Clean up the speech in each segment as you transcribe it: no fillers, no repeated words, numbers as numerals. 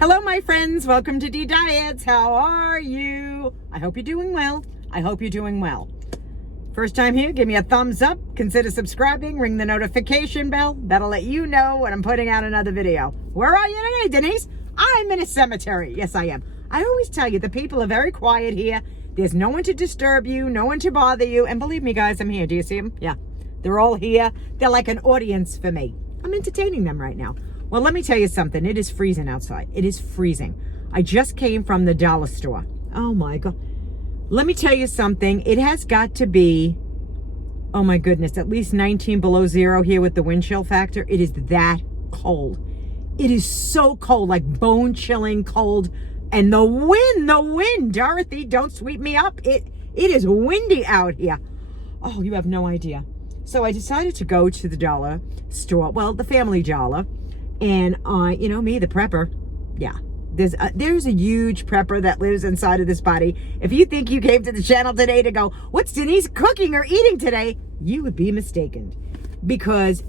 Hello, my friends. Welcome to D Diets. How are you? I hope you're doing well. I hope you're doing well. First time here, give me a thumbs up. Consider subscribing. Ring the notification bell. That'll let you know when I'm putting out another video. Where are you today, Denise? I'm in a cemetery. Yes, I am. I always tell you, the people are very quiet here. There's no one to disturb you, no one to bother you. And believe me, guys, I'm here. Do you see them? Yeah. They're all here. They're like an audience for me. I'm entertaining them right now. Well, let me tell you something. It is freezing outside. It is freezing. I just came from the dollar store. Oh, my God. Let me tell you something. It has got to be, oh, my goodness, at least 19 below zero here with the wind chill factor. It is that cold. It is so cold, like bone-chilling cold. And the wind, Dorothy, don't sweep me up. It is windy out here. Oh, you have no idea. So I decided to go to the dollar store, well, the Family Dollar. And, you know me, the prepper, yeah. There's a huge prepper that lives inside of this body. If you think you came to the channel today to go, what's Denise cooking or eating today? You would be mistaken. Because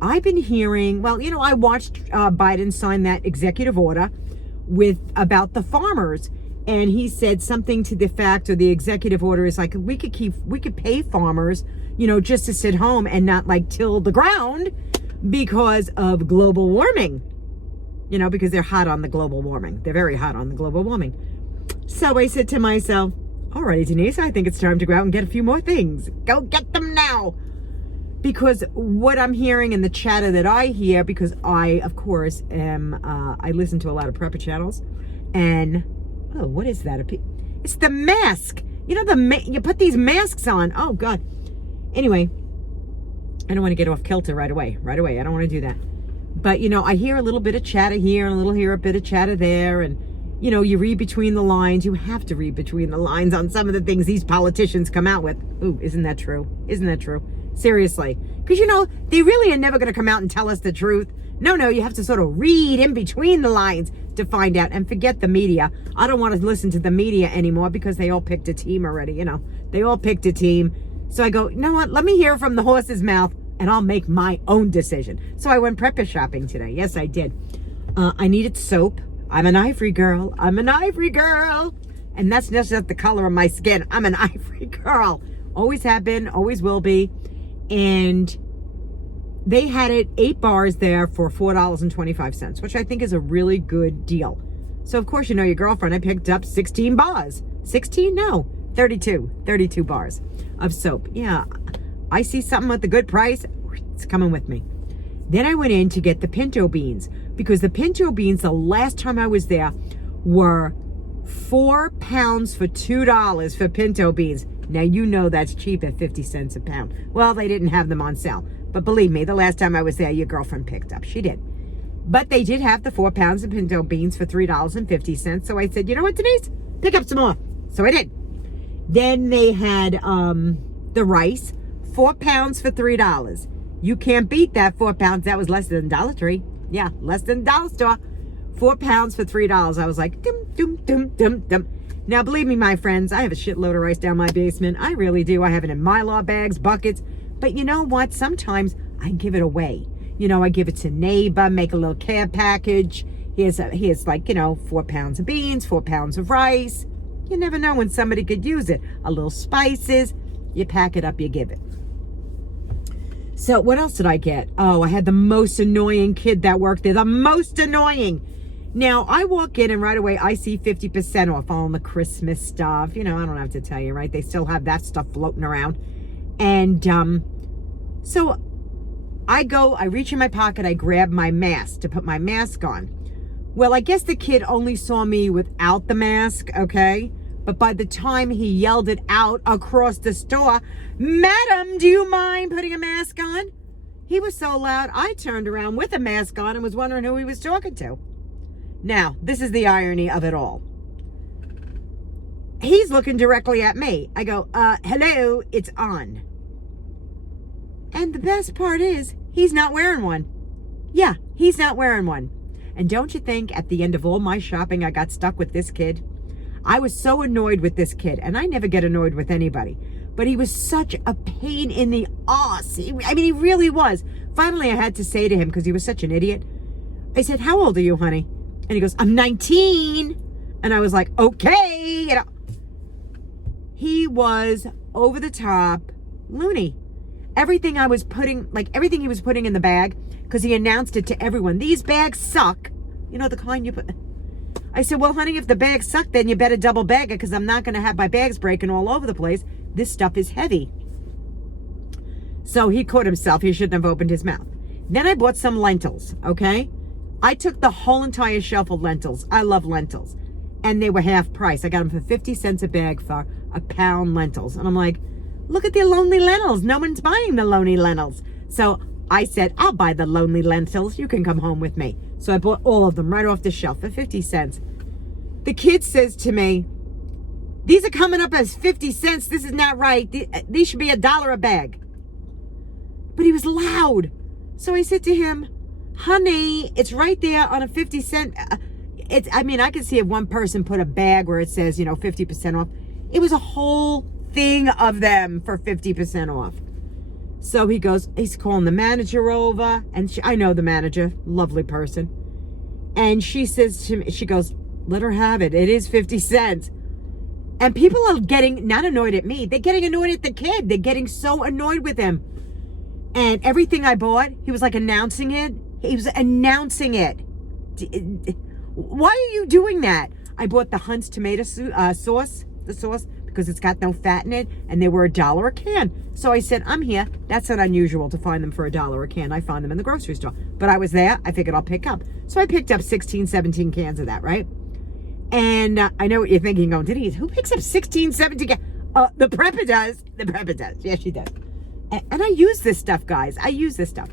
I've been hearing, well, you know, I watched Biden sign that executive order about the farmers. And he said something to the fact, or the executive order is like, we could pay farmers, you know, just to sit home and not like till the ground, because of global warming, you know, because they're hot on the global warming. They're very hot on the global warming. So I said to myself, alrighty, Denise, I think it's time to go out and get a few more things. Go get them now. Because what I'm hearing in the chatter that I hear, because I, of course, I listen to a lot of prepper channels, and, oh, what is that? It's the mask. You know, you put these masks on. Oh, God. Anyway, I don't want to get off kilter right away. I don't want to do that. But, you know, I hear a little bit of chatter here and a bit of chatter there. And, you know, you read between the lines. You have to read between the lines on some of the things these politicians come out with. Ooh, isn't that true? Isn't that true? Seriously. Because, you know, they really are never going to come out and tell us the truth. No, you have to sort of read in between the lines to find out. And forget the media. I don't want to listen to the media anymore because they all picked a team already, you know. They all picked a team. So I go, you know what? Let me hear from the horse's mouth, and I'll make my own decision. So I went prepper shopping today. Yes, I did. I needed soap. I'm an ivory girl. And that's just the color of my skin. I'm an ivory girl. Always have been, always will be. And they had it 8 bars there for $4.25, which I think is a really good deal. So, of course, you know your girlfriend, I picked up 16 bars. 16? No, 32 bars of soap. Yeah, I see something with a good price, it's coming with me. Then I went in to get the pinto beans, because the pinto beans, the last time I was there, were 4 pounds for $2 for pinto beans. Now, you know that's cheap at 50 cents a pound. Well, they didn't have them on sale. But believe me, the last time I was there, your girlfriend picked up. She did. But they did have the 4 pounds of pinto beans for $3.50. So I said, you know what, Denise? Pick up some more. So I did. Then they had the rice, 4 pounds for $3. You can't beat that 4 pounds. That was less than Dollar Tree. Yeah, less than Dollar Store. 4 pounds for $3. I was like, dum. Now, believe me, my friends, I have a shitload of rice down my basement. I really do. I have it in Mylar bags, buckets. But you know what? Sometimes I give it away. You know, I give it to neighbor, make a little care package. Here's like, you know, 4 pounds of beans, 4 pounds of rice. You never know when somebody could use it. A little spices. You pack it up, you give it. So what else did I get? Oh, I had the most annoying kid that worked there. The most annoying. Now, I walk in and right away I see 50% off on the Christmas stuff. You know, I don't have to tell you, right? They still have that stuff floating around. And so I reach in my pocket, I grab my mask to put my mask on. Well, I guess the kid only saw me without the mask, okay? But by the time he yelled it out across the store, Madam, do you mind putting a mask on? He was so loud, I turned around with a mask on and was wondering who he was talking to. Now, this is the irony of it all. He's looking directly at me. I go, hello, it's on. And the best part is, he's not wearing one. Yeah, he's not wearing one. And don't you think at the end of all my shopping, I got stuck with this kid? I was so annoyed with this kid, and I never get annoyed with anybody. But he was such a pain in the ass. I mean, he really was. Finally, I had to say to him, because he was such an idiot, I said, how old are you, honey? And he goes, I'm 19. And I was like, okay. You know, he was over the top loony. Everything I was putting, like everything he was putting in the bag, because he announced it to everyone. These bags suck. You know, the kind you put. I said, well, honey, if the bags suck, then you better double bag it, because I'm not going to have my bags breaking all over the place. This stuff is heavy. So he caught himself. He shouldn't have opened his mouth. Then I bought some lentils, okay? I took the whole entire shelf of lentils. I love lentils. And they were half price. I got them for 50 cents a bag for a pound lentils. And I'm like, look at the lonely lentils. No one's buying the lonely lentils. So I said, I'll buy the lonely lentils. You can come home with me. So I bought all of them right off the shelf for 50 cents. The kid says to me, these are coming up as 50 cents. This is not right. These should be $1 a bag. But he was loud. So I said to him, honey, it's right there on a 50 cent. I mean, I could see if one person put a bag where it says, 50% off. It was a whole thing of them for 50% off. So he goes, he's calling the manager over. And I know the manager, lovely person. And she says to me, she goes, let her have it. It is 50 cents. And people are getting, not annoyed at me, they're getting annoyed at the kid. They're getting so annoyed with him. And everything I bought, he was like announcing it. He was announcing it. Why are you doing that? I bought the Hunt's tomato sauce, because it's got no fat in it, and they were $1 a can. So I said, I'm here. That's not unusual to find them for $1 a can. I find them in the grocery store. But I was there. I figured I'll pick up. So I picked up 16, 17 cans of that, right? And I know what you're thinking, going, who picks up 16, 17 cans? The prepper does. The prepper does. Yeah, she does. And I use this stuff, guys. I use this stuff.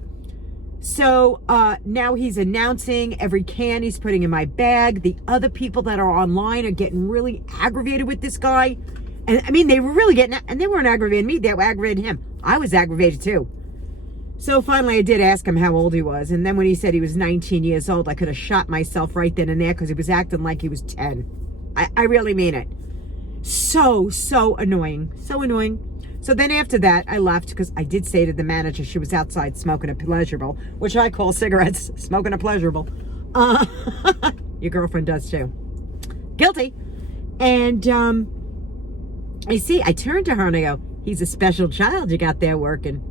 So now he's announcing every can he's putting in my bag. The other people that are online are getting really aggravated with this guy. And I mean, they were really getting, and they weren't aggravating me. They were aggravating him. I was aggravated too. So finally I did ask him how old he was. And then when he said he was 19 years old, I could have shot myself right then and there, because he was acting like he was 10. I really mean it. So annoying. So annoying. So then after that, I left, because I did say to the manager, she was outside smoking a pleasurable, which I call cigarettes, smoking a pleasurable. Your girlfriend does too. Guilty. And I turned to her and I go, he's a special child you got there working.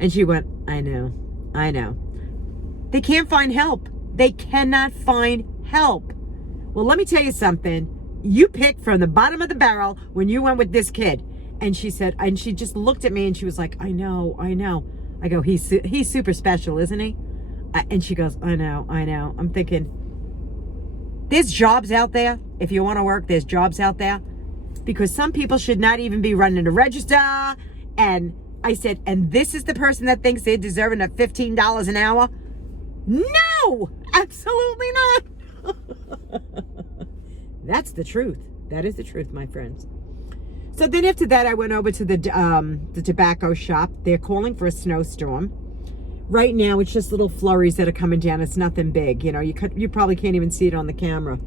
And she went, I know. They can't find help. They cannot find help. Well, let me tell you something. You picked from the bottom of the barrel when you went with this kid. And she said, and she just looked at me and she was like, I know. I go, he's super special, isn't he? And she goes, I know. I'm thinking, there's jobs out there. If you want to work, there's jobs out there. Because some people should not even be running a register. And I said, and this is the person that thinks they're deserving of $15 an hour? No, absolutely not. That's the truth. That is the truth, my friends. So then after that, I went over to the tobacco shop. They're calling for a snowstorm. Right now, it's just little flurries that are coming down. It's nothing big. You probably can't even see it on the camera.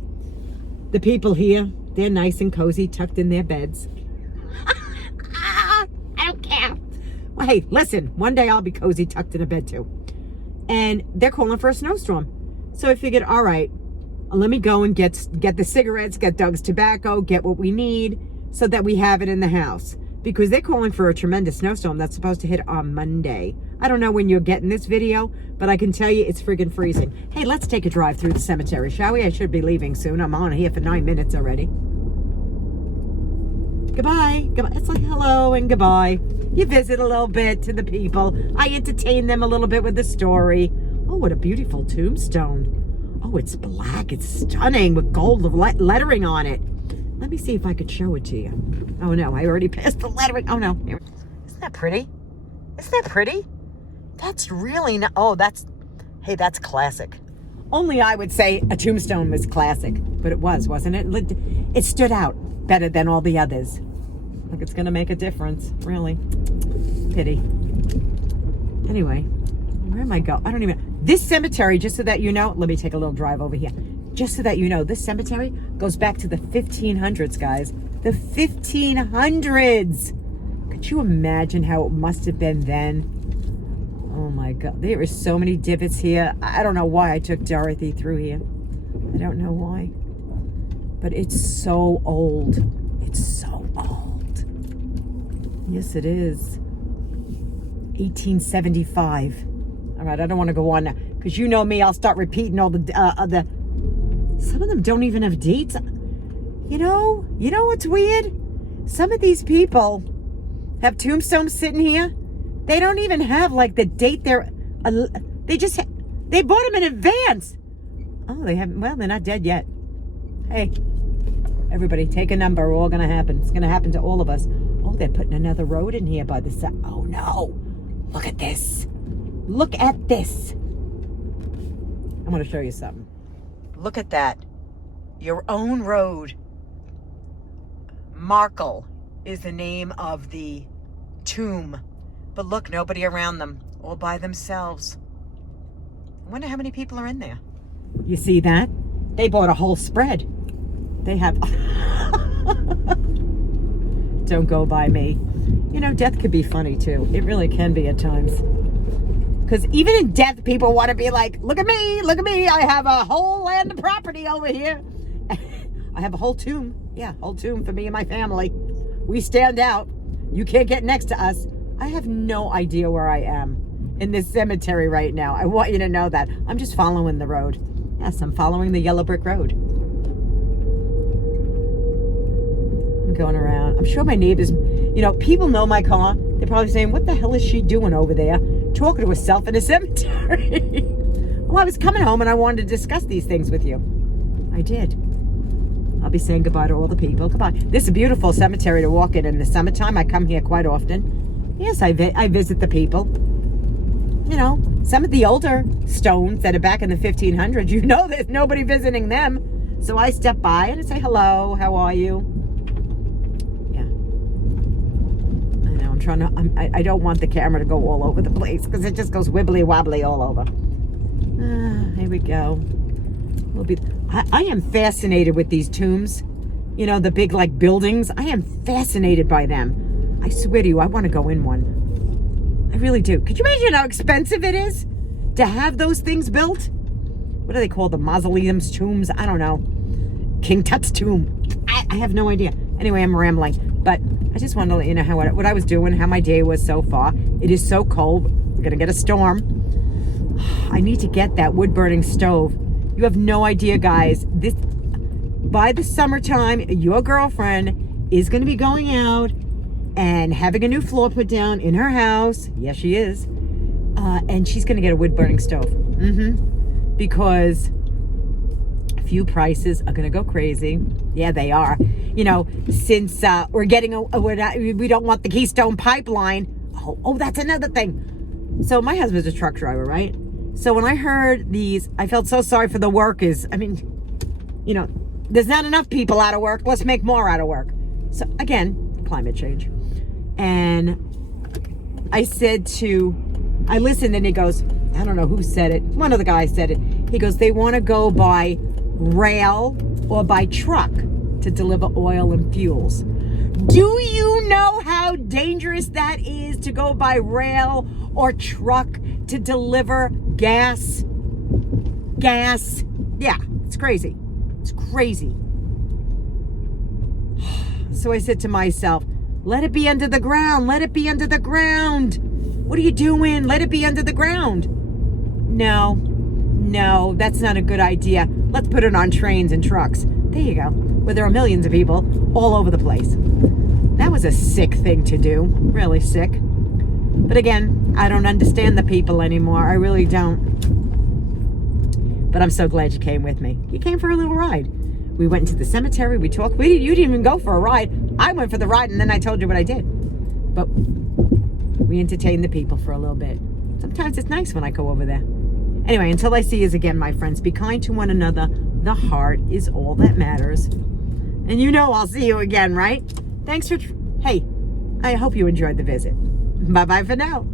The people here, they're nice and cozy, tucked in their beds. I don't care. Well, hey, listen, one day I'll be cozy, tucked in a bed too. And they're calling for a snowstorm. So I figured, all right, let me go and get the cigarettes, get Doug's tobacco, get what we need, so that we have it in the house, because they're calling for a tremendous snowstorm that's supposed to hit on Monday. I don't know when you're getting this video, but I can tell you it's friggin' freezing. Hey, let's take a drive through the cemetery, shall we? I should be leaving soon. I'm on here for 9 minutes already. Goodbye. It's like hello and goodbye. You visit a little bit to the people. I entertain them a little bit with the story. Oh, what a beautiful tombstone. Oh, it's black. It's stunning with gold lettering on it. Let me see if I could show it to you. Oh no, I already passed the lettering. Oh no. Isn't that pretty? That's really not, hey, that's classic. Only I would say a tombstone was classic, but it was, wasn't it? It stood out better than all the others. Like it's gonna make a difference, really. Pity. Anyway, where am I going? I don't even, this cemetery, just so that you know, let me take a little drive over here. Just so that you know, this cemetery goes back to the 1500s, guys. The 1500s. Could you imagine how it must have been then? Oh my God, there are so many divots here. I don't know why I took Dorothy through here. I don't know why. But it's so old. It's so old. Yes, it is. 1875. All right, I don't want to go on now. Because you know me, I'll start repeating all the... Some of them don't even have dates. You know what's weird? Some of these people have tombstones sitting here. They don't even have like the date they bought them in advance. Oh, they haven't. Well, they're not dead yet. Hey, everybody, take a number. All gonna happen. It's gonna happen to all of us. Oh, they're putting another road in here by the side. Oh no! Look at this. Look at this. I'm gonna show you something. Look at that. Your own road. Markle is the name of the tomb. But look, nobody around them. All by themselves. I wonder how many people are in there. You see that? They bought a whole spread. They have... Don't go by me. You know, death could be funny too. It really can be at times. Because even in death, people want to be like, look at me, I have a whole land of property over here. I have a whole tomb. Yeah, whole tomb for me and my family. We stand out. You can't get next to us. I have no idea where I am in this cemetery right now. I want you to know that. I'm just following the road. Yes, I'm following the yellow brick road. I'm going around. I'm sure my neighbors, people know my car. They're probably saying, what the hell is she doing over there? Talking to herself in a cemetery. Well, I was coming home and I wanted to discuss these things with you. I did. I'll be saying goodbye to all the people. Goodbye. This is a beautiful cemetery to walk in the summertime. I come here quite often. Yes, I visit the people. Some of the older stones that are back in the 1500s, there's nobody visiting them. So I step by and I say, hello, how are you? Yeah. I know, I'm trying to, I don't want the camera to go all over the place because it just goes wibbly wobbly all over. Here we go. I am fascinated with these tombs. The big like buildings. I am fascinated by them. I swear to you, I want to go in one. I really do. Could you imagine how expensive it is to have those things built? What do they call them? Mausoleums, tombs? I don't know. King Tut's tomb. I have no idea. Anyway, I'm rambling. But I just wanted to let you know what I was doing, how my day was so far. It is so cold. We're going to get a storm. I need to get that wood-burning stove. You have no idea, guys. By the summertime, your girlfriend is going to be going out and having a new floor put down in her house. Yes, she is. And she's going to get a wood-burning stove. Because fuel prices are going to go crazy. Yeah, they are. Since we're getting we don't want the Keystone Pipeline. Oh, that's another thing. So my husband's a truck driver, right? So when I heard these, I felt so sorry for the workers. I mean, there's not enough people out of work. Let's make more out of work. So again, climate change. And I listened and he goes, I don't know who said it. One of the guys said it. He goes, they want to go by rail or by truck to deliver oil and fuels. Do you know how dangerous that is to go by rail or truck to deliver gas? Gas. Yeah, it's crazy. It's crazy. So I said to myself, let it be under the ground. Let it be under the ground. What are you doing? Let it be under the ground. No, that's not a good idea. Let's put it on trains and trucks. There you go. Where there are millions of people all over the place. That was a sick thing to do. Really sick. But again, I don't understand the people anymore. I really don't. But I'm so glad you came with me. You came for a little ride. We went into the cemetery. We talked. You didn't even go for a ride. I went for the ride and then I told you what I did. But we entertained the people for a little bit. Sometimes it's nice when I go over there. Anyway, until I see you again, my friends, be kind to one another. The heart is all that matters. And I'll see you again, right? Thanks for... Hey, I hope you enjoyed the visit. Bye-bye for now.